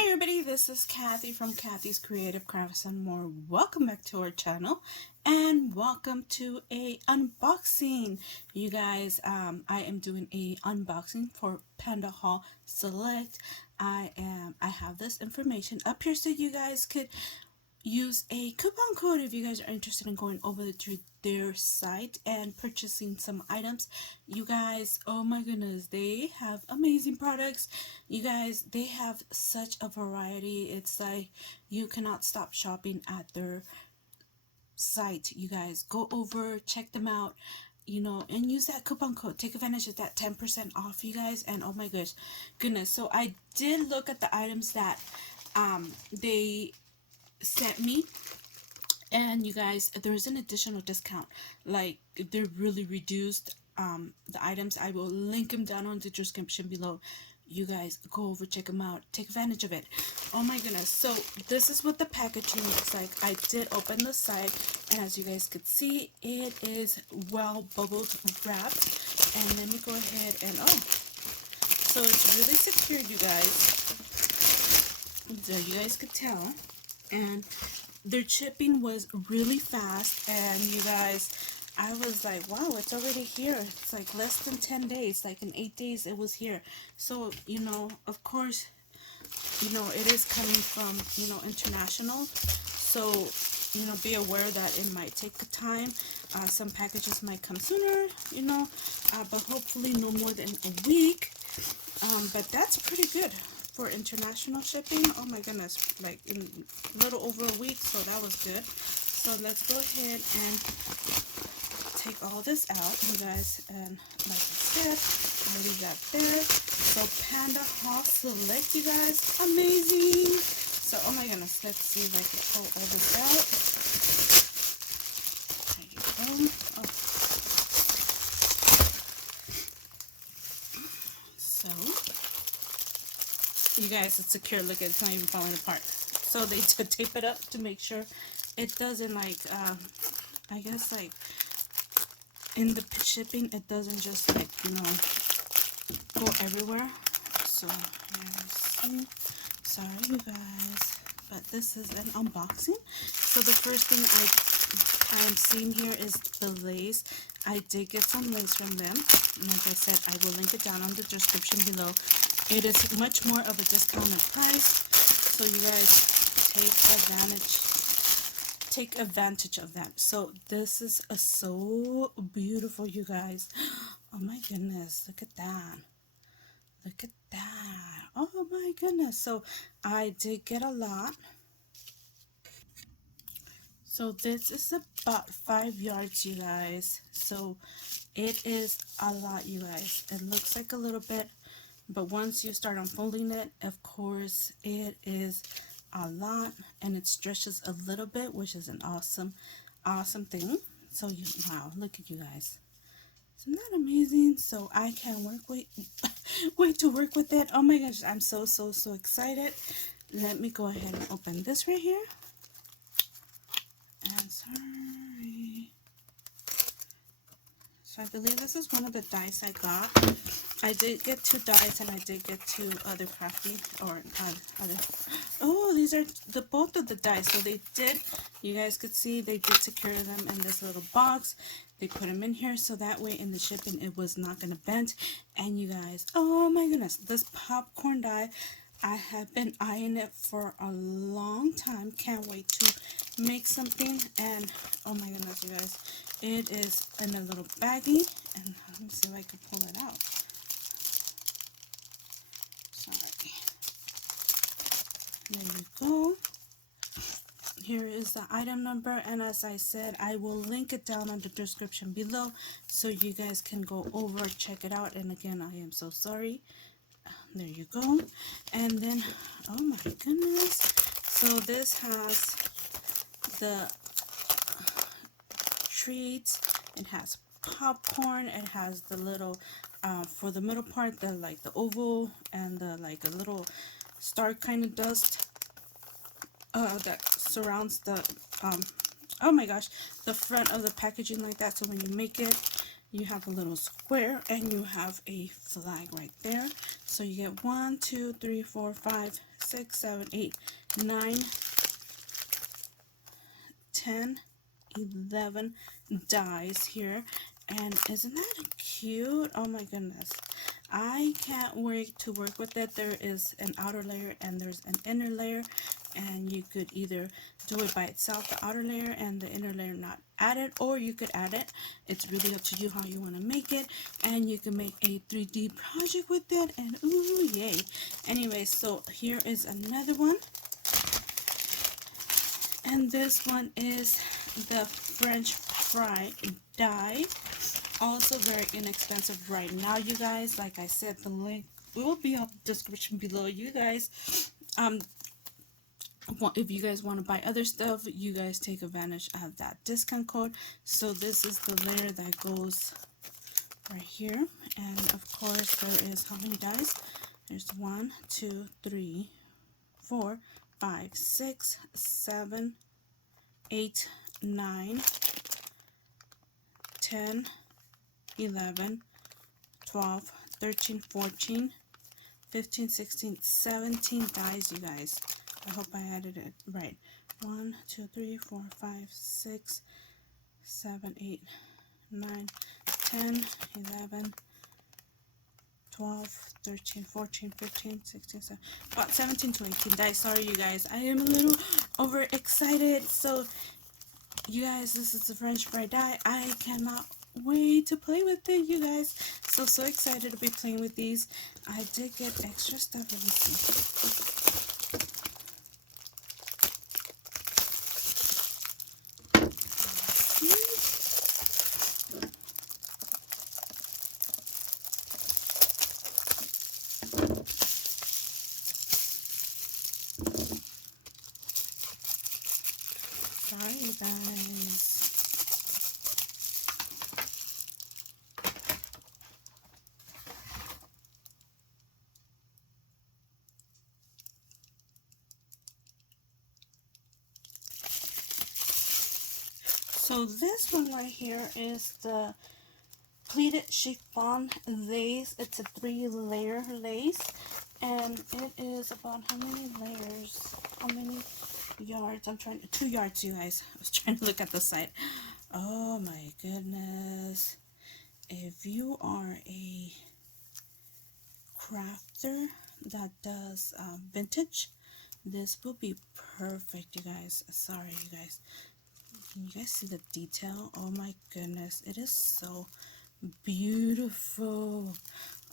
Hey everybody, this is Kathy from Kathy's Creative Crafts and more. Welcome back to our channel and welcome to a unboxing. You guys, I am doing a unboxing for Pandahall Select. I have this information up here so you guys could use a coupon code if you guys are interested in going over to their site and purchasing some items. You guys, oh my goodness, they have amazing products. You guys, they have such a variety. It's like you cannot stop shopping at their site. You guys, go over, check them out, you know, and use that coupon code. Take advantage of that 10% off, you guys. And oh my goodness, so I did look at the items that they sent me, and you guys, there's an additional discount. Like, they're really reduced. The items, I will link them down on the description below. You guys, go over, check them out, take advantage of it. Oh my goodness, so this is what the packaging looks like. I did open the side, and as you guys could see, it is well bubbled wrapped. And let me go ahead and so it's really secured, you guys, so you guys could tell. And their shipping was really fast, and you guys, I was like, wow, it's already here. It's like less than 10 days, like in 8 days it was here. So, you know, of course, you know, it is coming from, you know, international. So, you know, be aware that it might take time. Some packages might come sooner, you know, but hopefully no more than a week. But that's pretty good for international shipping. Oh my goodness, like in a little over a week, so that was good. So let's go ahead and take all this out, you guys, and like I said, I'll leave that there. So Pandahall Select, you guys, amazing. So oh my goodness, let's see if I can pull all this out. There you go. Oh. So you guys, it's secure. Look, it's not even falling apart. So they tape it up to make sure it doesn't, like, I guess, like, in the shipping, it doesn't just, like, you know, go everywhere. So, see. Sorry, you guys, but this is an unboxing. So the first thing I am seeing here is the lace. I did get some lace from them. And like I said, I will link it down on the description below. It is much more of a discounted price, so you guys take advantage of that. So this is so beautiful, you guys. Oh my goodness, look at that. Look at that. Oh my goodness. So I did get a lot. So this is about 5 yards, you guys. So it is a lot, you guys. It looks like a little bit, but once you start unfolding it, of course, it is a lot, and it stretches a little bit, which is an awesome thing. So wow, look at you guys. Isn't that amazing? So I can't wait to work with it. Oh my gosh, I'm so excited. Let me go ahead and open this right here. And sorry. So I believe this is one of the dies I got. I did get 2 dies, and I did get 2 other crafty, or other. Oh, these are both of the dies. So they did, you guys could see, they did secure them in this little box. They put them in here, so that way in the shipping it was not going to bend. And you guys, oh my goodness, this popcorn die, I have been eyeing it for a long time. Can't wait to make something. And oh my goodness, you guys, it is in a little baggie. And let me see if I can pull it out. Sorry. There you go. Here is the item number, and as I said, I will link it down on the description below so you guys can go over, check it out. And again, I am so sorry. There you go. And then, oh my goodness, so this has the treats, it has popcorn, it has the little for the middle part, the like the oval, and the like a little star kind of dust that surrounds the oh my gosh, the front of the packaging, like that. So when you make it, you have a little square, and you have a flag right there. So you get 1, 2, 3, 4, 5, 6, 7, 8, 9, 10, 11 dies here. And isn't that cute? Oh my goodness. I can't wait to work with it. There is an outer layer and there's an inner layer, and you could either do it by itself, the outer layer, and the inner layer not added, or you could add it. It's really up to you how you want to make it, and you can make a 3D project with it, and ooh yay. Anyway, so here is another one, and this one is the French fry die. Also very inexpensive right now, you guys. Like I said, the link will be on the description below. You guys, if you guys want to buy other stuff, you guys take advantage of that discount code. So this is the layer that goes right here, and of course there is how many dies? There's 1, 2, 3, 4, 5, 6, 7, 8, 9, 10, 11, 12, 13, 14, 15, 16, 17 dies, you guys. I hope I added it right. 1, 2, 3, 4, 5, 6, 7, 8, 9, 10, 11, 12, 13, 14, 15, 16, 17, about 17 to 18 dies. Sorry, you guys. I am a little overexcited. So, you guys, this is the French fry die. I cannot wait to play with it, you guys. So excited to be playing with these. I did get extra stuff. Let me see. Sorry, you guys. So this one right here is the pleated chiffon lace. It's a 3-layer lace, and it is about how many layers? How many yards? 2 yards, you guys. I was trying to look at the site. Oh my goodness. If you are a crafter that does vintage, this will be perfect, you guys. Sorry, you guys. Can you guys see the detail? Oh my goodness. It is so beautiful.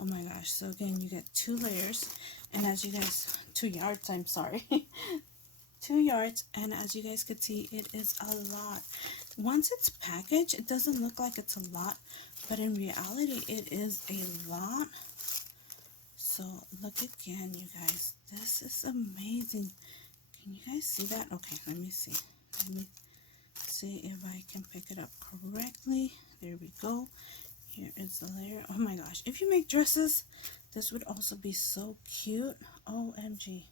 Oh my gosh. So again, you get 2 layers, and as you guys, 2 yards, I'm sorry. 2 yards, and as you guys could see, it is a lot. Once it's packaged, it doesn't look like it's a lot, but in reality it is a lot. So look again, you guys. This is amazing. Can you guys see that? Okay, let me see. Let me see if I can pick it up correctly. There we go. Here is the layer. Oh my gosh. If you make dresses, this would also be so cute. OMG.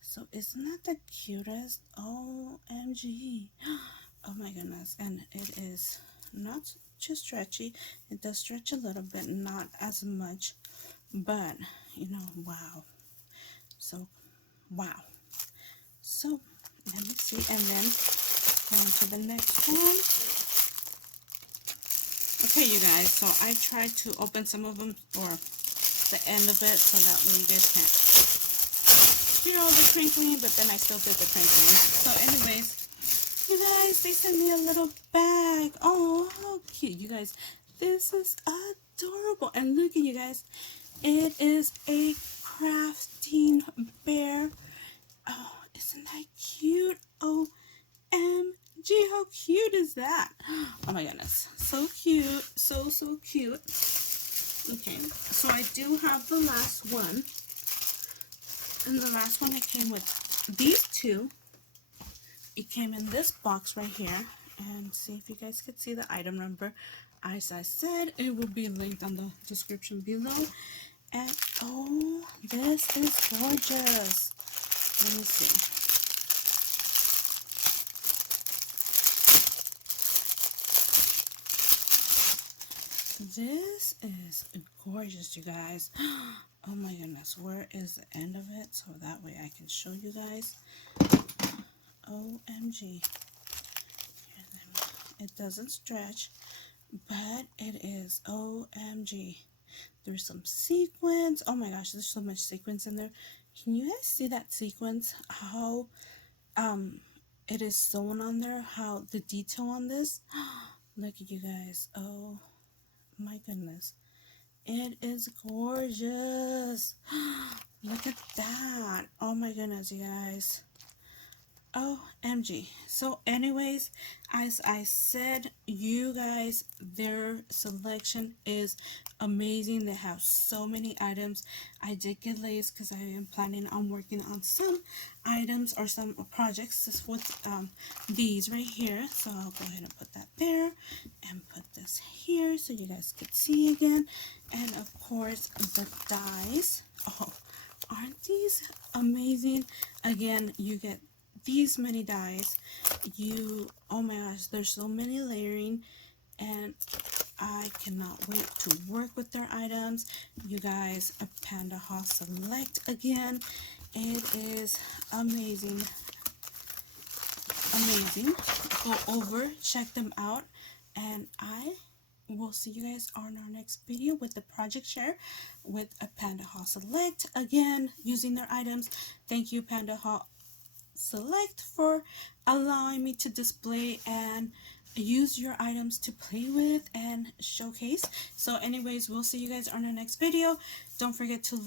So isn't that the cutest? OMG. Oh my goodness. And it is not too stretchy. It does stretch a little bit, not as much, but you know, wow. So wow. So let me see, and then on to the next one. Okay, you guys, so I tried to open some of them, or the end of it, so that way you guys can't hear all the crinkling, but then I still did the crinkling. So anyways, you guys, they sent me a little bag. Oh, how cute. You guys, this is adorable. And look at you guys, it is a crafting bear. Oh, isn't that cute? OMG, how cute is that? Oh my goodness, so cute. So cute. Okay, so I do have the last one. And the last one, it came with these 2. It came in this box right here. And see if you guys could see the item number. As I said, it will be linked on the description below. And oh, this is gorgeous. Let me see. This is gorgeous, you guys. Oh my goodness, where is the end of it? So that way I can show you guys. OMG. It doesn't stretch, but it is OMG. There's some sequins. Oh my gosh, there's so much sequins in there. Can you guys see that sequence? How it is sewn on there, how the detail on this. Look at you guys. Oh my goodness. It is gorgeous. Look at that. Oh my goodness, you guys. OMG. So anyways, as I said, you guys, their selection is amazing. They have so many items. I did get lace because I am planning on working on some items or some projects just with these right here. So I'll go ahead and put that there and put this here so you guys can see again. And of course the dies. Oh, aren't these amazing? Again, you get these many dies. Oh my gosh, there's so many layering, and I cannot wait to work with their items. You guys, a Pandahall Select again. It is amazing. Amazing. Go over, check them out, and I will see you guys on our next video with the project share with a Pandahall Select again using their items. Thank you, Pandahall Select, for allowing me to display and use your items to play with and showcase. So anyways, we'll see you guys on our next video. Don't forget to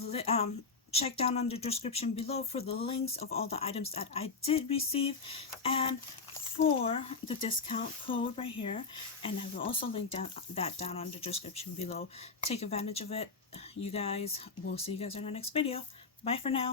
check down on the description below for the links of all the items that I did receive and for the discount code right here, and I will also link that down on the description below. Take advantage of it, you guys. We'll see you guys in our next video. Bye for now.